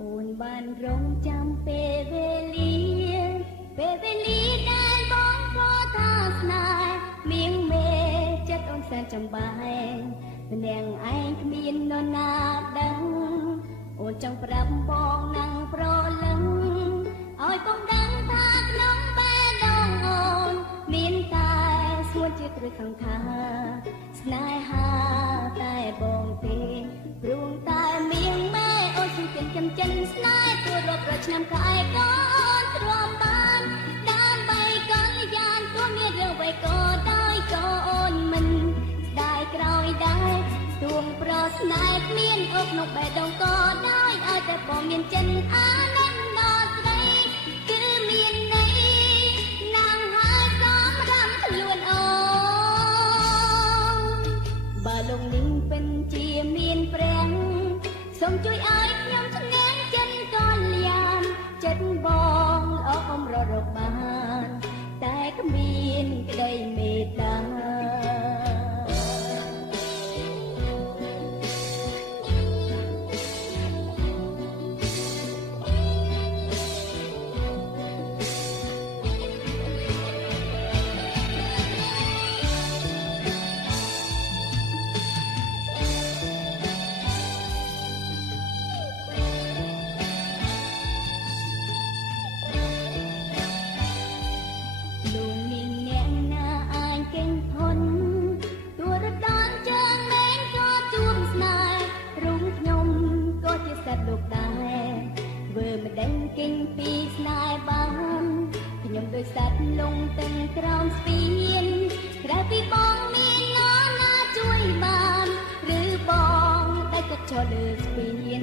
អូនបានរងចាំពេលវេលាដែលបងក៏ថាស្នេហ៍មៀងមេចិត្តអូនសែនចំបែម្នាក់ឯងគ្មាននរណាដឹងអូនចង់ប្រាប់បងនឹងប្រលឹងឲ្យបងដឹងថាក្នុងបេះដូងអូនមានតែសួនជាគ្រឹះខំថាស្នេហាតែបងទេព្រោះតែមៀងមេអូនជួយចិនស្នេហ៍ទូរាប់រយឆ្នាំខែក៏អូនទ្រាំបានដើម្បីកលយានក៏មានរឿងអ្វីក៏ដោយក៏អូនមិនស្ដាយក្រោយដែរទួងប្រស្នេហ៍គ្មានអូនក្នុងបេះដូងក៏ដោយឲ្យតែបងមានចិនអាណិតដល់ស្រីគឺមានន័យណាងហើយសម្រាប់ខ្លួនអូនបើលោកនាងពិនជាមានព្រះសូមជួយឲ្យខ្ញុំស្នេហ៍ចិនកលយានចិត្តបងល្អអំររកបានតែគ្មានក្តីមេត្តាលោកដែរធ្វើមិនដឹងគិញពីស្នេហ៍បានខ្ញុំដូចសត្វលងទឹកក្រោមស្ពានក្រៅពីបងមាននរណាជួយបានឬបងដែលគិតចោលលើស្ពាន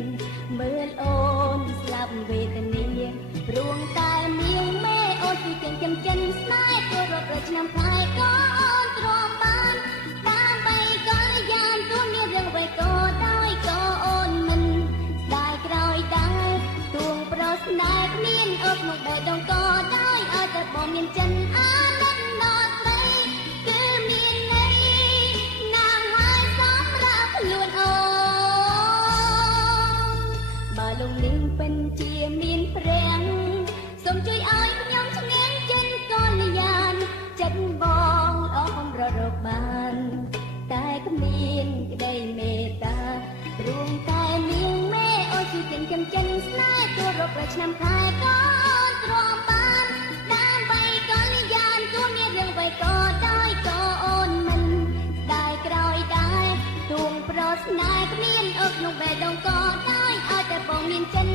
មើលអូនស្លាប់វេទនាព្រោះតែមៀងមេអូនជួយចិនស្នេហ៍ទៅរាប់រយឆ្នាំខែក៏អូនទ្រាំបានដើម្បីកលយានទូមានរឿងអ្វីក៏ដោយក៏អូនមិនក្រោយដែរទួងប្រស្នេហ៍គ្មានអូនក្នុងបេះដូងក៏ដោយឲ្យតែបងមានចិនអាណិតដល់ស្រីគឺមានន័យណាងហើយសម្រាប់ខ្លួនអូនបើលោកនាងពិនជាមានព្រះសូមជួយឲ្យខ្ញុំស្នេហ៍ចិនកលយានចិត្តបងល្អអំររកបានតែគ្មានក្តីមេត្តារួមតែមៀងមេអូនជួយចិនស្នេហ៍ទូរាប់រយឆ្នាំខែក៏អូនទ្រាំបានដើម្បីកលយានទូមានរឿងអ្វីក៏ដោយក៏អូនមិនស្ដាយក្រោយដែរទួងប្រស្នេហ៍គ្មានអូនក្នុងបេះដូងក៏ដោយឲ្យតែបងមានចិន